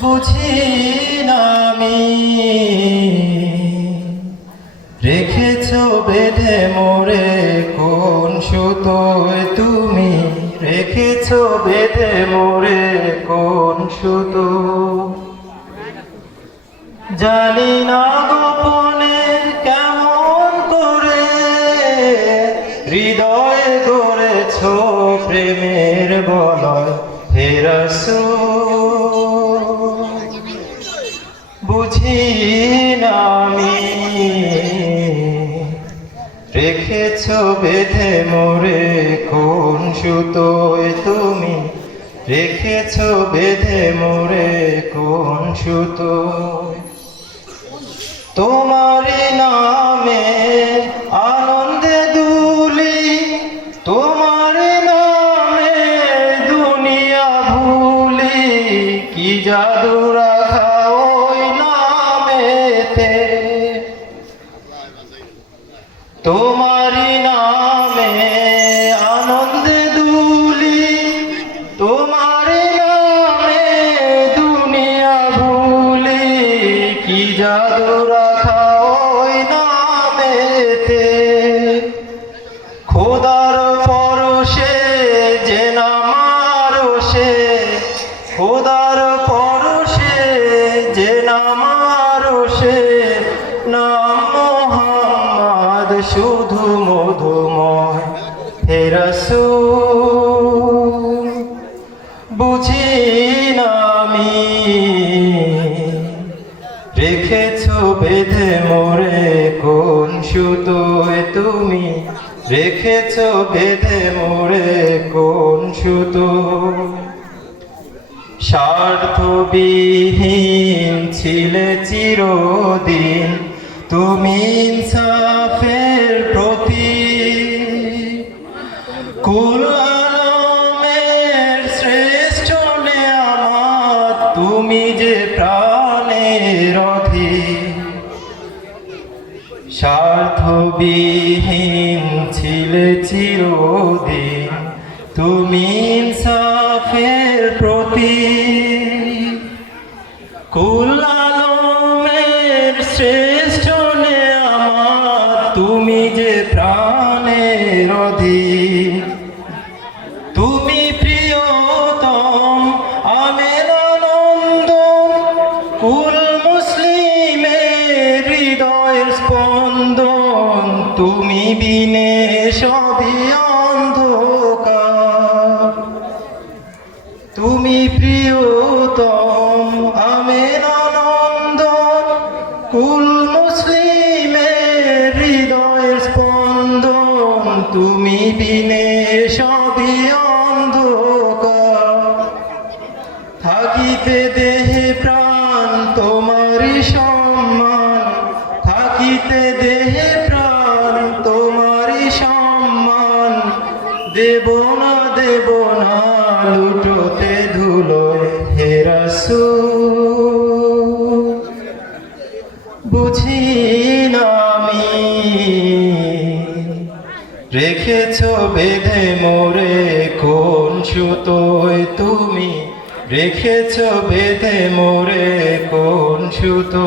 বুঝি রেখেছ বেঁধে মোরে কোন সুতোয় তুমি? রেখেছ বেঁধে মোরে কোন সুতো? কেমন করে হৃদয়ে গড়েছ প্রেমের বলয় হেরসু বুঝি না আমি, রেখেছ বেঁধে মোরে কোন সুতোয় তুমি? রেখেছ বেঁধে মোরে কোন সুতোয়? তোমারি নামে কি জাদু রাখা ওই নামেতে? খোদার পরশে যে নামারসে খোদার পরশে যে নামারসে নাম মোহাম্মদ, শুধু মধুময়। বুঝি বেঁধে মোরে, কোন সুতোয় তুমি রেখেছ? বেঁধে মোরে, কোন সুতো স্বার্থবিহীন ছিলে চিরদিন, তুমি ইনসাফের প্রতি কুল আলমের শ্রেষ্ঠ নেয়ামত, তুমি যে প্রাণের স্বার্থবিহীন ছিলে চিরদিন। তুমি ইনসাফের প্রতি কুলালমের শ্রেষ্ঠ নে আমার তুমি যে প্রাণের তুমি বিনে সবই অন্ধকার। তুমি প্রিয়তম আমের আনন্দ। কুল মুসলিমের হৃদয় স্পন্দন। তুমি বিনে সবই অন্ধকার। থাকিতে দেহে প্রাণ হেরাসু বুঝি না রেখেছ বেঁধে মোরে কোন সুতোয় তুমি? রেখেছ বেঁধে মোরে কোন সুতো